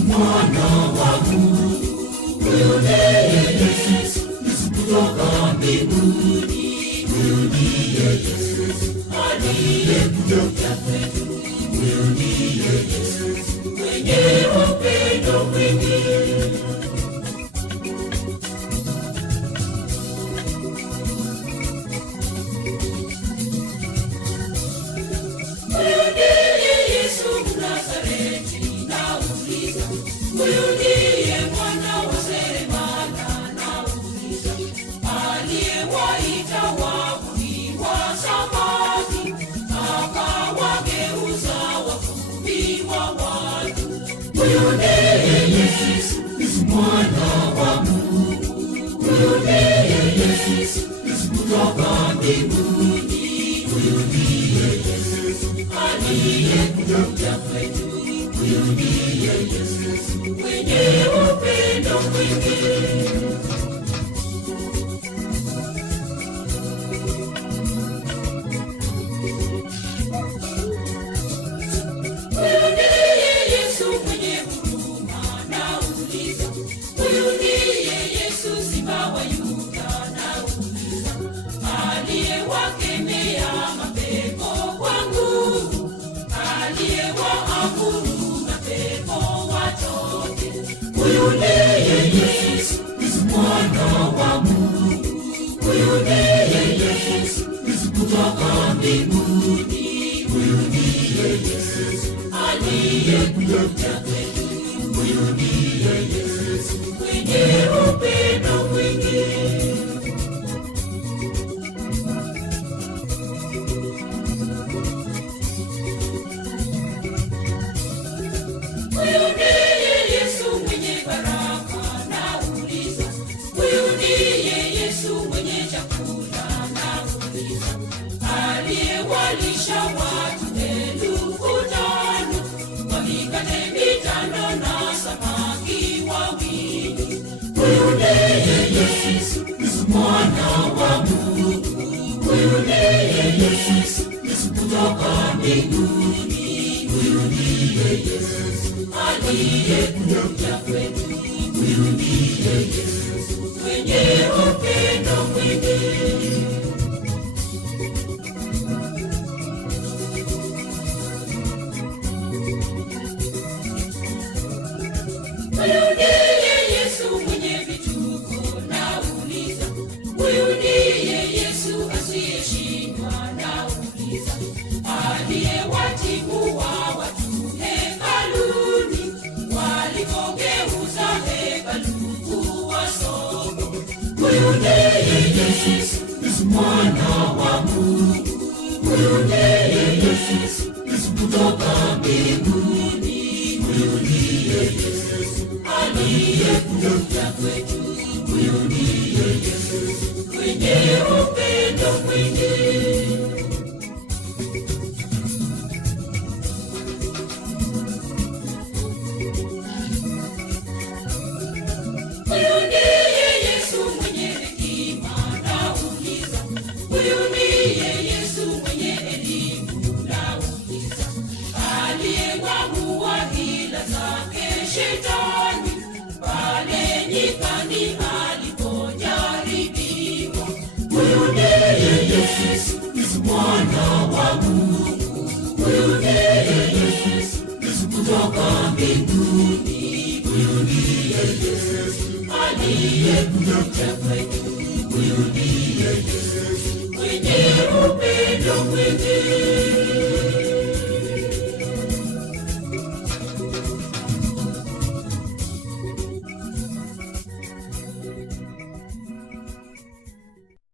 mwana wa Mungu. Huyu ndiye Yesu kutoka mbinguni. Huyu ndiye Yesu aliyekuja kwetu. Huyu ndiye Yesu mwenye upendo mwingi. Huyu ndiye mwana wa seremala nauliza, aliyewaita wavuvi wa samaki, akawageuza wavuvi wa watu. Huyu ndiye Yesu mwana wa Mungu. Huyu ndiye Yesu kutoka mbinguni. Huyu ndiye Yesu aliyekuja kwetu. Huyu ndiye Yesu mwenye upendo mwingi. Huyu ndiye Yesu mwenye huruma nauliza. Huyu ndiye Yesu simba wa Yuda nauliza, aliyewakemea mapepo kwa nguvu, aliyewaamuru watoke. Huyu ndiye Yesu mwana wa Mungu. Huyu ndiye Yesu kutoka mbinguni. Huyu ndiye Yesu aliyekuja kwetu. Huyu ndiye Yesu mwenye upendo mwingi. Aliyewalisha watu 5,000 kwa mikate 5 na samaki wawili. Huyu ndiye Yesu mwana wa Mungu. Huyu ndiye Yesu kutoka mbinguni. Huyu ndiye Yesu aliyekuja kwetu. Huyu ndiye Yesu mwenye upendo mwingi. Huyu ndiye Yesu mwenye vituko nauliza. Huyu ndiye Yesu asiyeshindwa nauliza, aliyewatibua watu hekaluni, walipogeuza hekalu kuwa soko. Huyu ndiye Yesu mwana wa Mungu. Huyu ndiye Yesu kutoka mbinguni. Huyu ndiye Yesu aliyekuja kwetu. Huyu ndiye Yesu mwenye upendo mwingi. Huyu ndiye Yesu mwenye hekima nauliza. Huyu ndiye Yesu mwenye elimu nauliza, aliyeng'amua hila zake Shetani pale nyikani alipojaribiwa. Huyu ndiye Yesu mwana wa Mungu. Huyu ndiye Yesu kutoka mbinguni. Huyu ndiye Yesu aliyekuja kwetu. Huyu ndiye Yesu mwenye upendo mwingi.